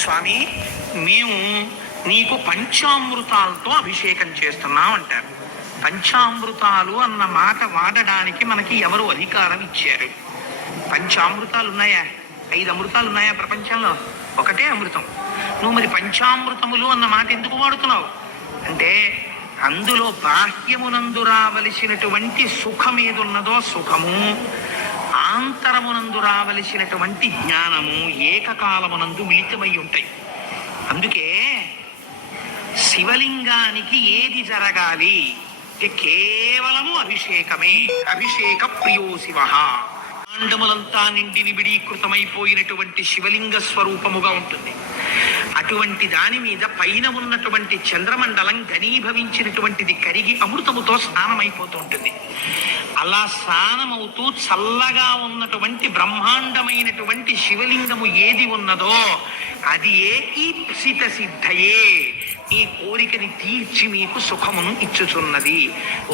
స్వామి మేము నీకు పంచామృతాలతో అభిషేకం చేస్తున్నాం అంటారు. పంచామృతాలు అన్న మాట వాడడానికి మనకి ఎవరు అధికారం ఇచ్చారు? పంచామృతాలు ఉన్నాయా? 5 అమృతాలు ఉన్నాయా ప్రపంచంలో? ఒకటే అమృతం. నువ్వు మరి పంచామృతములు అన్న మాట ఎందుకు వాడుతున్నావు అంటే, అందులో బాహ్యమునందు రావలసినటువంటి సుఖం ఏదున్నదో సుఖము, ఆంతరమునందు రావలసినటువంటి జ్ఞానము ఏకకాలమునందు మిళితమై ఉంటాయి. అందుకే శివలింగానికి ఏది జరగాలి అంటే కేవలము అభిషేకమే. అభిషేక ప్రియో శివ. కాండములంతా నిండి విబిడీకృతమైపోయినటువంటి శివలింగ స్వరూపముగా ఉంటుంది. అటువంటి దాని మీద పైన ఉన్నటువంటి చంద్రమండలం ఘనీభవించినటువంటిది కరిగి అమృతముతో స్నానమైపోతూ ఉంటుంది. అలా స్నానమవుతూ చల్లగా ఉన్నటువంటి బ్రహ్మాండమైనటువంటి శివలింగము ఏది ఉన్నదో అది ఏ ఈప్సిత సిద్ధయే, ఈ కోరికని తీర్చి మీకు సుఖమును ఇచ్చుచున్నది.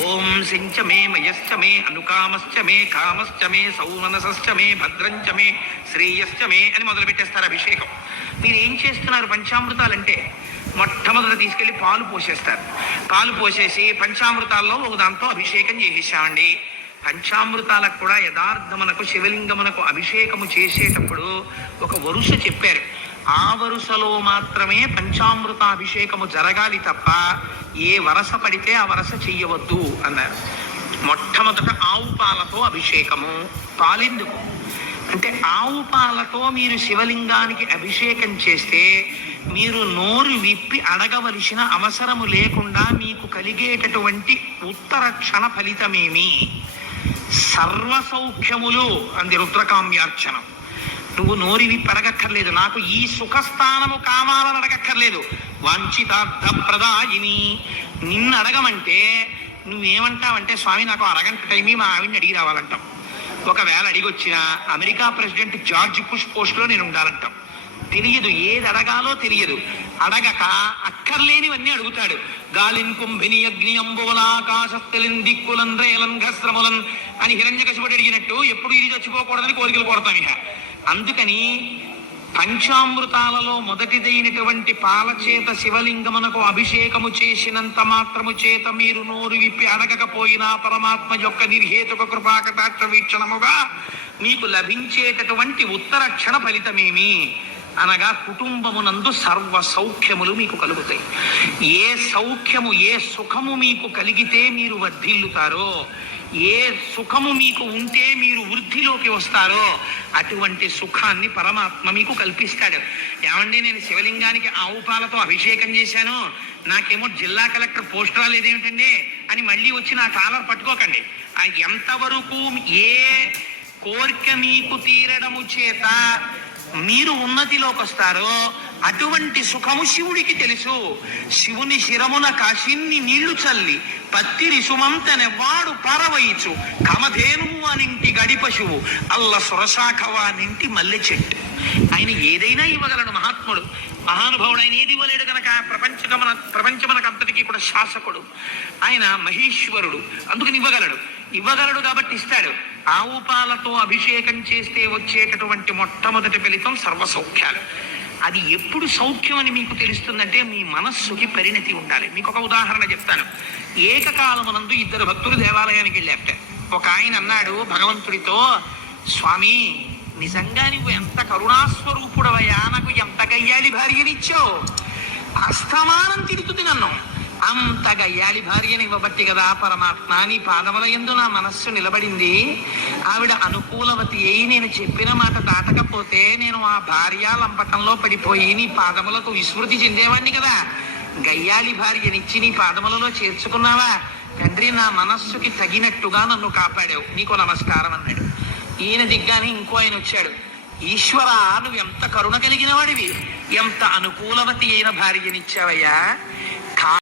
ఓం శంచ మే మయశ్చ మే అనుకామశ్చ మే కామశ్చ మే సౌమనసశ్చ మే భద్రంచ మే శ్రేయశ్చ మే అని మొదలు పెట్టేస్తారు అభిషేకం. మీరు ఏం చేస్తున్నారు? పంచామృతాలంటే మొట్టమొదట తీసుకెళ్లి పాలు పోసేస్తారు. పాలు పోసేసి పంచామృతాల్లో ఒక దాంతో అభిషేకం చేసేసామండి. పంచామృతాలకు కూడా యథార్థమునకు శివలింగమునకు అభిషేకము చేసేటప్పుడు ఒక వరుస చెప్పారు. ఆ వరుసలో మాత్రమే పంచామృతాభిషేకము జరగాలి తప్ప ఏ వరస పడితే ఆ వరస చెయ్యవద్దు అన్నారు. మొట్టమొదట ఆవు పాలతో అభిషేకము. పాలెందుకు అంటే, ఆవు పాలతో మీరు శివలింగానికి అభిషేకం చేస్తే మీరు నోరు విప్పి అడగవలసిన అవసరము లేకుండా మీకు కలిగేటటువంటి ఉత్తర క్షణ ఫలితమేమి? సర్వసౌఖ్యములు అంది రుద్రకామ్యార్చనం. నువ్వు నోరి విప్పి అడగక్కర్లేదు, నాకు ఈ సుఖస్థానము కావాలని అడగక్కర్లేదు. వాంఛితార్థ ప్రదాయిని. నిన్ను అడగమంటే నువ్వేమంటావంటే, స్వామి నాకు అరగంట టైమీ మా ఆవిడ్ని అడిగి రావాలంటాం. ఒకవేళ అడిగొచ్చిన అమెరికా ప్రెసిడెంట్ జార్జ్ బుష్ పోస్ట్లో నేను ఉండాలంటాం. తెలియదు, ఏది అడగాలో తెలియదు. అడగక అక్కర్లేనివన్నీ అడుగుతాడు. గాలిన్ కుంభిని అగ్ని అంబువలాకాశస్థలిన్ దిక్కులన్ రేలన్ ఘస్రములన్ అని హిరణ్యకశిపుడు అడిగినట్టు ఎప్పుడు ఇది చచ్చిపోకూడదని కోరికలు కోరతాం. ఇక అందుకని పంచామృతాలలో మొదటిదైనటువంటి పాలచేత శివలింగమునకు అభిషేకము చేసినంత మాత్రము చేత మీరు నోరు విప్పి అడగకపోయినా పరమాత్మ యొక్క నిర్హేతుక కృపాకటాక్ష వీక్షణముగా మీకు లభించేటటువంటి ఉత్తర క్షణ ఫలితమేమి అనగా, కుటుంబమునందు సర్వ సౌఖ్యములు మీకు కలుగుతాయి. ఏ సౌఖ్యము, ఏ సుఖము మీకు కలిగితే మీరు వర్ధిల్లుతారో, ఏ సుఖము మీకు ఉంటే మీరు వృద్ధిలోకి వస్తారో అటువంటి సుఖాన్ని పరమాత్మ మీకు కల్పిస్తాడు. ఏమండి, నేను శివలింగానికి ఆవు పాలతో అభిషేకం చేశాను, నాకేమో జిల్లా కలెక్టర్ పోస్ట్ రాలేదేమిటండి అని మళ్ళీ వచ్చి నా కాలర్ పట్టుకోకండి. ఎంతవరకు ఏ కోరిక మీకు తీరడము చేత మీరు ఉన్నతిలోకి వస్తారో అటువంటి సుఖము శివుడికి తెలుసు. శివుని శిరమున కాశిన్ని నీళ్లు చల్లి పత్తిరి సుమంతనెవ్వాడు పారవయిచు కమధేనుము అనింటి గడి పశువు అల్ల సురశాఖవా నింటి మల్లె చెట్టు. ఆయన ఏదైనా ఇవ్వగలడు మహాత్ముడు, మహానుభావుడు. ఆయన ఏది ఇవ్వలేడు కనుక ప్రపంచమనకు అంతటికీ కూడా శాసకుడు. ఆయన మహేశ్వరుడు, అందుకని ఇవ్వగలడు కాబట్టి ఇస్తాడు. ఆవు పాలతో అభిషేకం చేస్తే వచ్చేటటువంటి మొట్టమొదటి ఫలితం సర్వసౌఖ్యాలు. అది ఎప్పుడు సౌఖ్యం అని మీకు తెలుస్తుందంటే, మీ మనస్సుకి పరిణతి ఉండాలి. మీకు ఒక ఉదాహరణ చెప్తాను. ఏకకాలమునందు 2 భక్తులు దేవాలయానికి వెళ్ళారట. ఒక ఆయన అన్నాడు భగవంతుడితో, స్వామి నిజంగా నువ్వు ఎంత కరుణాస్వరూపుడవయ్యా, నాకు ఎంత గయ్యాలి భార్యనిచ్చావు, అస్తమానం తిరుగుతుంది నన్ను, అంత గయ్యాలి భార్యని ఇవ్వబట్టి కదా పరమాత్మ నీ పాదముల యందు నా మనస్సు నిలబడింది. ఆవిడ అనుకూలవతి అయి నేను చెప్పిన మాట దాటకపోతే నేను ఆ భార్య లంపటంలో పడిపోయి నీ పాదములకు విస్మృతి చెందేవాడిని కదా. గయ్యాలి భార్యనిచ్చి నీ పాదములలో చేర్చుకున్నావా తండ్రి, నా మనస్సుకి తగినట్టుగా నన్ను కాపాడావు, నీకు నమస్కారం అన్నాడు. ఈయన దిగ్గానే ఇంకో ఆయన వచ్చాడు. ఈశ్వర, నువ్వు ఎంత కరుణ కలిగిన వాడివి, ఎంత అనుకూలవతి అయిన భార్యనిచ్చావయ్యా,